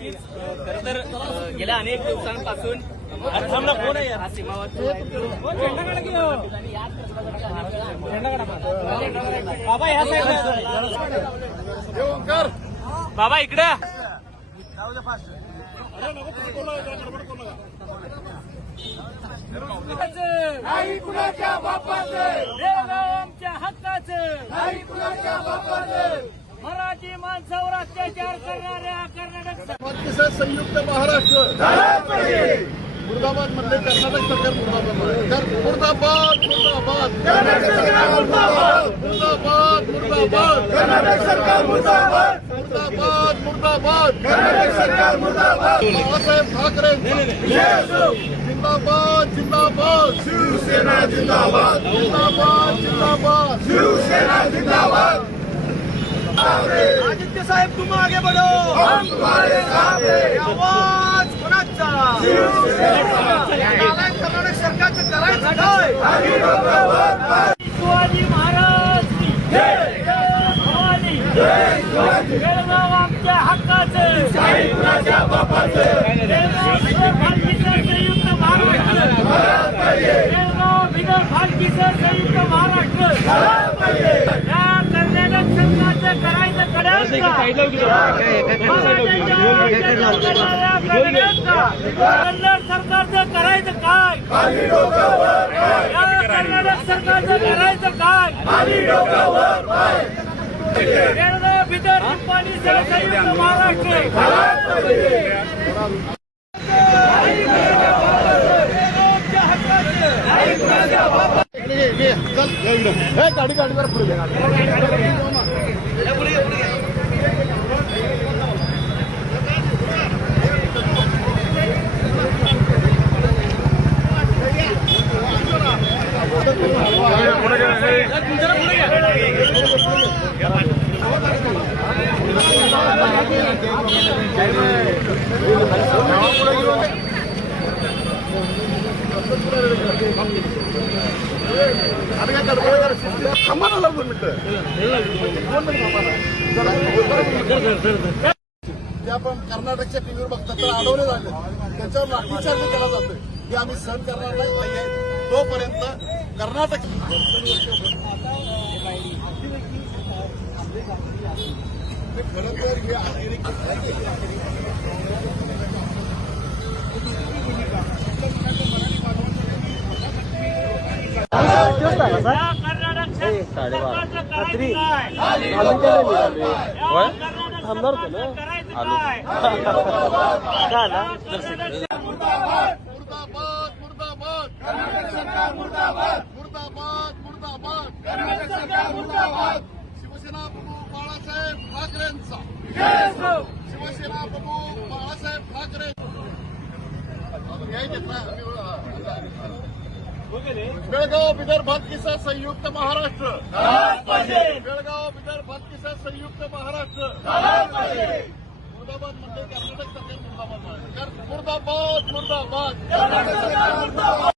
नक्कीच खरं तर गेल्या अनेक दिवसांपासून हा सीमावर्ती बाबा इकडे नाही कुणाच्या बापाचं, बेळगाव आमच्या हक्काचं, नाही कुणाच्या बापाचं. मराठी माणसावर अत्याचार करणाऱ्या कर्नाटक संयुक्त महाराष्ट्र मुर्दाबाद मधले कर्नाटक सरकार मुर्दाबाद मुर्दाबाद कर्नाटक सरकार मुर्दाबाद मुर्दाबाद कर्नाटक सरकार मुर्दाबाद मुर्दाबाद मुर्दाबाद कर्नाटक सरकार मुर्दाबाद बाळासाहेब ठाकरे जिंदाबाद जिंदाबाद शिवसेना जिंदाबाद जिंदाबाद जिंदाबाद शिवसेना जिंदाबाद. आदित्य साहेब तुम आगे बढ़ो, हम तुम्हारे साथ हैं. आवाज कोणाचा? कर्नाटक सरकारचं करायचं काय? आम्ही डोकं वर पाय. शिवाजी महाराज की जय, भवानी जय शिवाजी. बेळगाव आमच्या हक्काचं, नाही कुणाच्या बापाचं. बेळगाव बिगर भालकीचं संयुक्त महाराष्ट्र, बेळगाव बिगर भालकीचं संयुक्त महाराष्ट्र. या कर्नाटक सरकारचं करायचं कळेल का? कन्नड सरकारचं करायचं काय? आम्ही डोकं वर पाय. या कर्नाटक सरकारचं करायचं काय? आम्ही डोकं वर पाय. बेळगाव बिदर निप्पाणीसह संयुक्त महाराष्ट्र. बेळगावच्या हक्काचं, गाडी गाडी जरा पुढे घ्या. जे आपण कर्नाटकच्या टीव्हीवर बघतात तर अडवले झाले त्याच्यावर लाठीचार्ज केला जातोय हे आम्ही सहन करणार नाही. तोपर्यंत कर्नाटक खरं तर हे अतिरिक्त या कर्नाटक सरकारचं करायचं काय? या कर्नाटक सरकारचं करायचं काय? मुर्दाबाद मुर्दाबाद कर्नाटक सरकार मुर्दाबाद मुर्दाबाद मुर्दाबाद कर्नाटक सरकार मुर्दाबाद. शिवसेना प्रमुख बाळासाहेब ठाकरेंचा शिवसेना प्रमुख बाळासाहेब ठाकरे बेळगाव विदर्भात किसा संयुक्त महाराष्ट्र. बेळगाव विदर्भात किसा संयुक्त महाराष्ट्र. मुर्दाबाद म्हणजे कर्नाटक सरकार मुर्दाबाद मुर्दाबाद मुर्दाबाद कर्नाटक सरकार मुर्दाबाद.